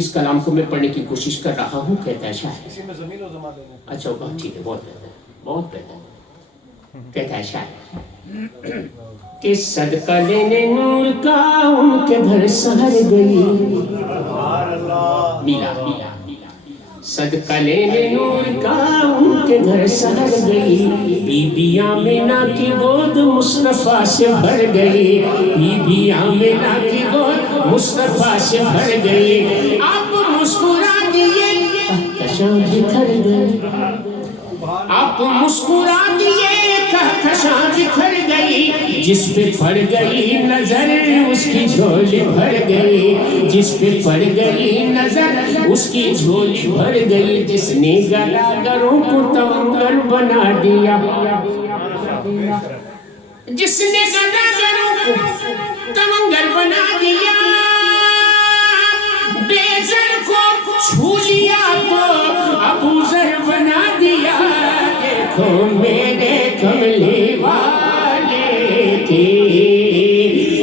اس کلام کو میں پڑھنے کی کوشش کر رہا ہوں، کہتا ہے شاعر، اچھا بہت ٹھیک ہے، بہت بہتر، بہت بہتر، کہتا ہے شاعر کہ صدقہ لینے نور کا ان کے گھر سحر گئی، میلا صدقہ لینے نور کا ان کے گھر سحر گئی، بی بی آمینہ کی گود مصطفیٰ سے بھر گئی، بی بی آمینہ کی گود مصطفیٰ سے بھر گئی، آپ مسکرا دیے کہکشاں بکھر گئی، آپ مسکرا دیے کہکشاں بکھر گئی، جس پہ پڑ گئی نظر اس کی جھولی بھر گئی، جس پہ پڑ گئی نظر اس کی جھولی بھر گئی، جس نے گلاگروں کو تونگر بنا دیا، جس نے گلاگروں کو تونگر بنا دیا، بے زر کو چھو لیا تو ابو ذر بنا دیا، دیکھو میرے کملی والے کی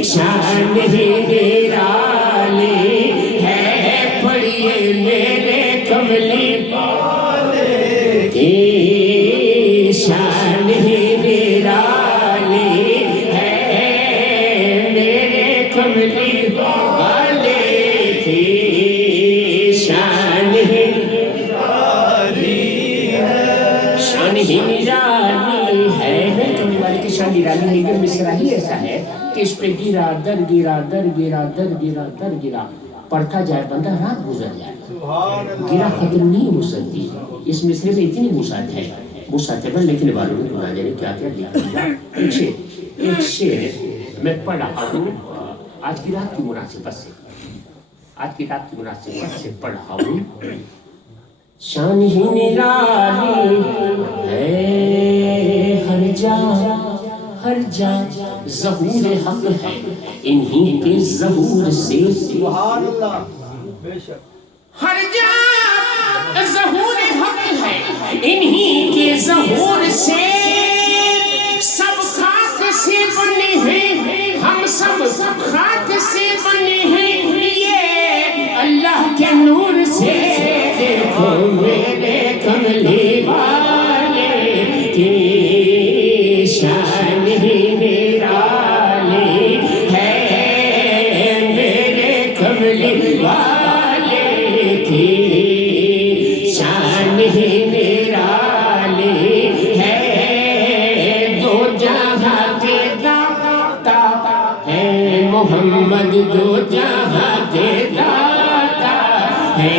شان ہی نرالی ہے، پڑھیے میرے کملی والے کی شان ہی نرالی ہے، میرے کملی والے کی شان ہی شان ہی نرالی ہے، میرے کملی والے کی شان نرالی ہے۔ یہ مصرع ہی ایسا ہے کہ اس پہ گرا در گرا در گرا در گرا در گرا پڑھتا جائے بندہ رات گزر جائے، گرا ختم نہیں ہو سکتی۔ اس مصرع میں اتنی وسعت ہے، وسعت ہے، لکھنے والوں نے بنا جانے کیا کیا لکھا۔ ایک شعر میں پڑھ رہا ہوں، آج کی رات کی مناسبت سے، آج کی رات کی مناسبت سے پڑھ رہا ہوں، شان ہی نرالی ہے ہر جا ہر جا، ظہور حق ہے انہی کے ظہور سے، سبحان اللہ، ہر جا ظہور حق ہے انہی کے ظہور سے، سب خاک سے بنے ہیں ہم، سب خاک سے بنے ہیں یہ اللہ کے نور سے، دیکھو میرے کملی والے کی شان ہی نرالی ہے، میرے کملی والے کی شان ہی نرالی ہے، دو جہاں کے داتا ہے محمد، دو جہاں کے داتا ہے،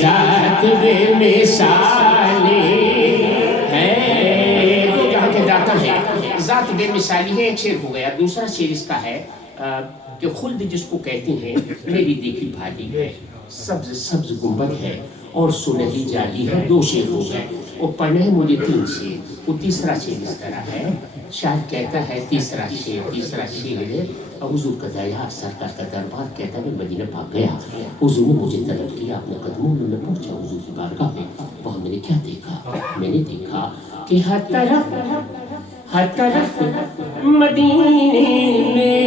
ذات بے مثالی ہے، دو جہاں کے داتا ہے، ذات بے مثالی ہے۔ ایک شعر ہو گیا، دوسرا شعر اس کا ہے کہ خلد جس کو کہتے ہیں میری دیکھی بھالی ہے، سبز سبز گنبد ہے اور سنہری جالی ہے، دو شعر ہو گئے، وہ پڑھنے ہیں مجھے تین شعر۔ وہ تیسرا شعر اس طرح ہے، شاعر کہتا ہے تیسرا شعر حضور کا دیا سرکار کا دربار، کہتا ہے میں مدینہ پاک گیا، حضور نے مجھے طلب کیا اپنے قدموں میں پہنچا حضور کی بارگاہ میں، وہاں میں نے کیا دیکھا، میں نے دیکھا کہ ہر طرف مدینے میں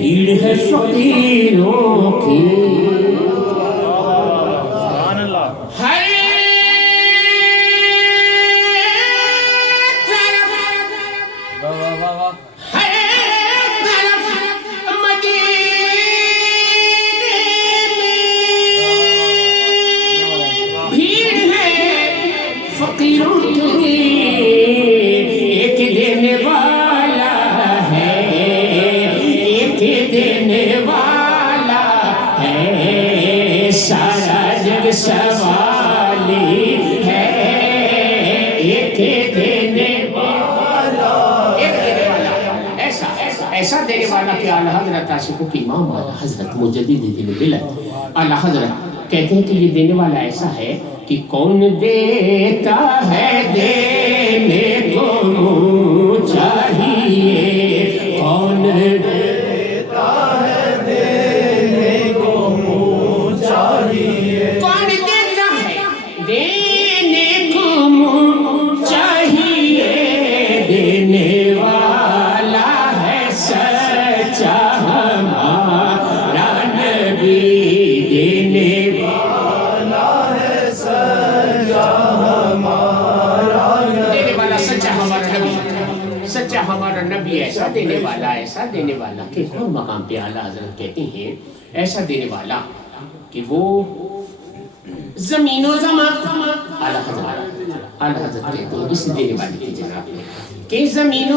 بھیڑ ہے فقیروں کی، سوالی ہے ایک دینے والا، ایسا دینے والا کہ اعلیٰ حضرت عاشقوں کی امام اعلیٰ حضرت مجدد دین ملت اعلیٰ حضرت کہتے ہیں کہ یہ دینے والا ایسا ہے کہ کون دیتا ہے دینے کو منہ چاہیے، کون دیتا ہے دینے کو منہ چاہیے، کون دیتا ہے دینے کو منہ چاہیے، دینے والا ہے سچا ہمارا نبی دینے والا ہے سچا ہمارا نبی، دینے والا سچا ہمارا نبی، سچا ہمارا نبی ایسا دینے والا، ایسا دینے والا کہ ہر مقام پہ اعلیٰ حضرت کہتے ہیں ایسا دینے والا کہ وہ زمین و زمان، اعلیٰ حضرت کہتے ہیں اس دینے والے کی جناب میں کہ زمین و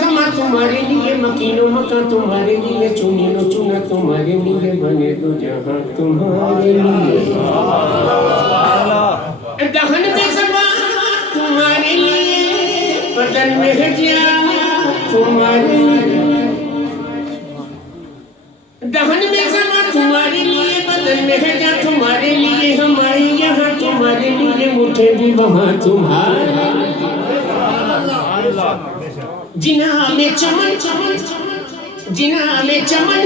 زمان تمہارے لیے، مکین و مکان تمہارے لیے، چنین و چنا تمہارے لیے، بنے دو جہاں تمہارے لیے، دہن میں زبان تمہارے لیے، بدن میں جان تمہارے لیے، دہن میں زبان تمہارے لیے، بدن میں جان تمہارے لیے، ہمارے یہاں تمہارے لیے، مٹھے بھی وہاں تمہارے لیے، جناح میں چمن جناح میں چمن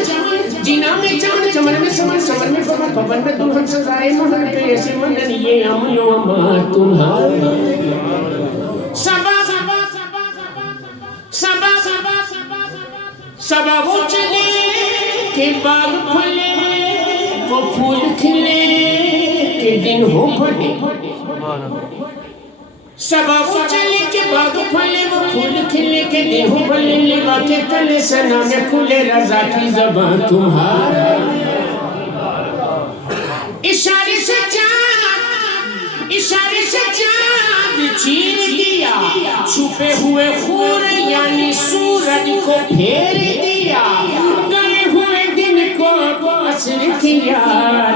جناح میں چمن، چمن میں سمن، سمن میں پون، پون میں دلہن سزائے مہر پہ ایسے منن، یہ امن و امان تمہارا، صبا صبا وہ چلے کہ باغ پھلے، وہ پھول کھلے کہ دن ہو بھلے، صبا وہ چلے کہ باغ پھلے، وہ پھول کھلے کہ دن ہو بھلے، لوا کے تلے سنا میں کھلے، رضا کی زبان تمہارا، اشارے سے چاند چیر دیا، چھپے ہوئے خور یعنی سورج کو پھیر دیا، گئے ہوئے دن کو عصر کیا،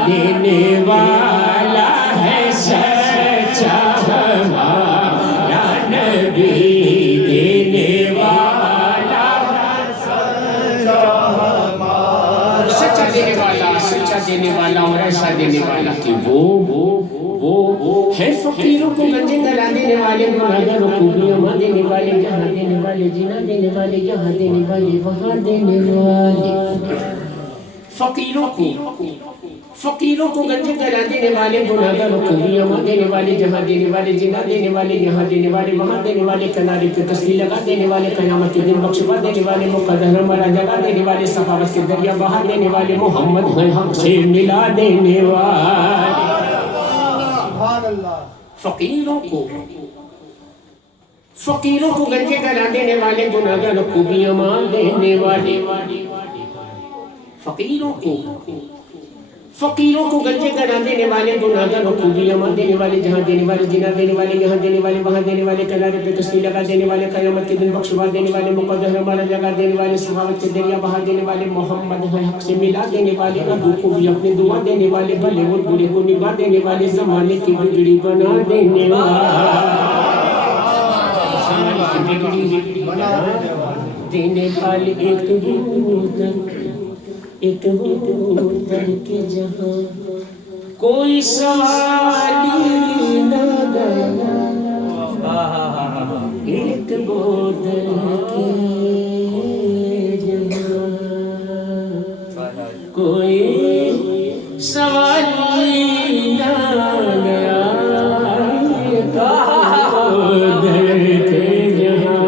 دینے والا ہے سچا ہمارا نبی، دینے والا ہے سچا ہمارا، سچا دینے والا اور ایسا دینے والا کہ وہ ہے فقیروں کو گنجے گلا دینے والے، گناہگاروں کو بھی امان دینے والے، جہاں دینے والے، جنا دینے والے، یہاں دینے والے، وہاں دینے والے، فقیروں کو گنجے گلا دینے والے، گناہگاروں کو بھی امان دینے والے، جہاں دینے والے، جنا دینے والے، یہاں دینے والے، وہاں دینے والے، کنارے پہ کشتی لگا دینے والے، قیامت کے دن بخشوا دینے والے، مقدر ہمارا جگہ دینے والے، سخاوت کے دریا بہا دینے والے، محمد ہیں حق سے ملا دینے والے، فقیروں کو گنجے گلا دینے والے، گناہگاروں کو بھی امان دینے والے، فقیروں کو گنجے گلا دینے والے، گناہگاروں کو بھی امان دینے والے، جہاں دینے والے، جنا دینے والے، یہاں دینے والے، وہاں دینے والے، کنارے پہ کشتی لگا دینے والے، قیامت کے دن بخشوا دینے والے، مقدر ہمارا جگہ دینے والے، سخاوت کے دریا بہا دینے والے، محمد ہیں حق سے ملا دینے والے، عدو کو بھی اپنی دعا دینے والے، بھلے اور برے کو نگاہ دینے والے، زمانے کی بگڑی بنا دینے دینے والے، ایک بودر کے جہاں کوئی سوالی نہ گیا، ایک بودر کے جہاں کوئی سوالی نہ گیا، ایک بودر کے جہاں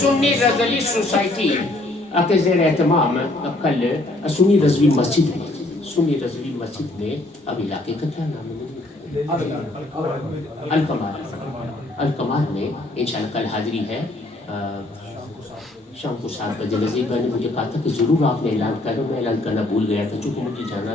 سنی رضوی سوسائٹی آپ کے زیر اہتمام کل سنی رضوی مسجد میں اب علاقے کا کیا نام ہے؟ الکمال میں انشاءاللہ کل حاضری ہے، شام کو 7 بجے۔ نذیر بھائی نے مجھے کہا تھا کہ ضرور آپ نے اعلان کرو، میں اعلان کرنا بھول گیا تھا، چونکہ مجھے جانا